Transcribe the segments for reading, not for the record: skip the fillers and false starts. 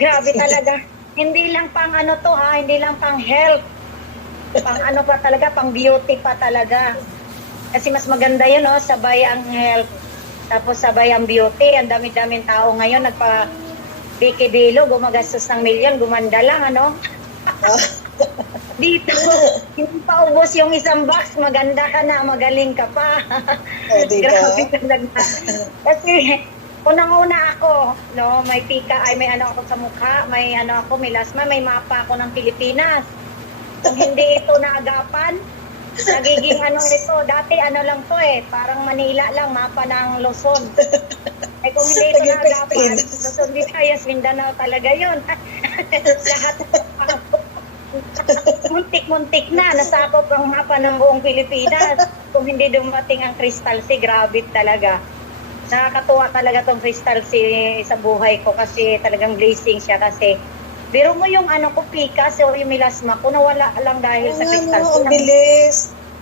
Grabe talaga. Hindi lang pang ano to ha, hindi lang pang health. Pang ano pa talaga, pang beauty pa talaga. Kasi mas maganda yun, no? Sabay ang health, tapos sabay ang beauty. Ang dami-daming tao ngayon, bikidilo, gumagastos ng milyon, gumanda lang, ano? Dito, hindi pa ubos yung isang box, maganda ka na, magaling ka pa. O, diba? Grabe talaga. Kasi, unang-una ako, no, may may ano ako sa mukha, may ano ako, may lasma, may mapa ako ng Pilipinas. Kung hindi ito naagapan, nagiging ano ito, dati ano lang to parang Manila lang, mapa ng Luzon. Kung hindi ito naagapan, Luzon, Visayas, Mindanao talaga yun. Lahat muntik-muntik na, nasakop ang mapa ng buong Pilipinas. Kung hindi dumating ang Crystal Sea, grabe talaga. Nakakatuwa talaga tong Crystal Sea sa buhay ko kasi talagang blessing siya kasi biro mo yung ano ko, pikas o yung milasma ko, nawala lang dahil sa Crystal Sea. Ang bilis.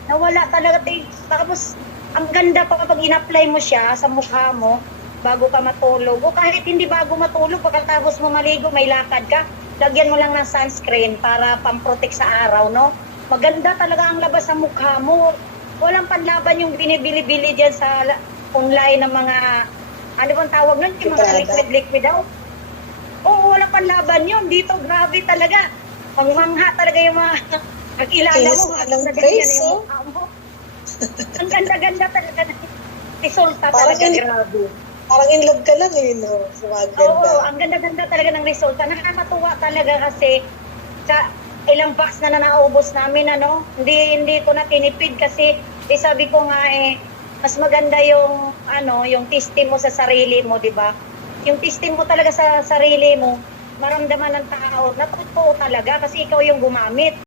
Nawala talaga. Tapos, ang ganda pa kapag in-apply mo siya sa mukha mo bago ka matulog. O kahit hindi bago matulog, pagkatapos mo maligo, may lakad ka, lagyan mo lang ng sunscreen para pamprotect sa araw, no? Maganda talaga ang labas sa mukha mo. Walang panlaban yung binibili-bili dyan sa online ng mga, ano bang tawag nun? Yung mga liquid daw. Oo, walang panlaban yun. Dito, grabe talaga. Pangmangha talaga yung mga kakilala mo. Alang face, oh. Ang ganda-ganda talaga. Resulta talaga, grabe. Parang in love ka lang no? Oo, ang ganda-ganda talaga ng resulta. Nakakatuwa talaga kasi sa ilang box na naubos namin, ano, hindi ko na tinipid kasi sabi ko nga mas maganda yung, ano, yung testing mo sa sarili mo, di ba? Yung testing mo talaga sa sarili mo, maramdaman ng tao, natuto talaga kasi ikaw yung gumamit.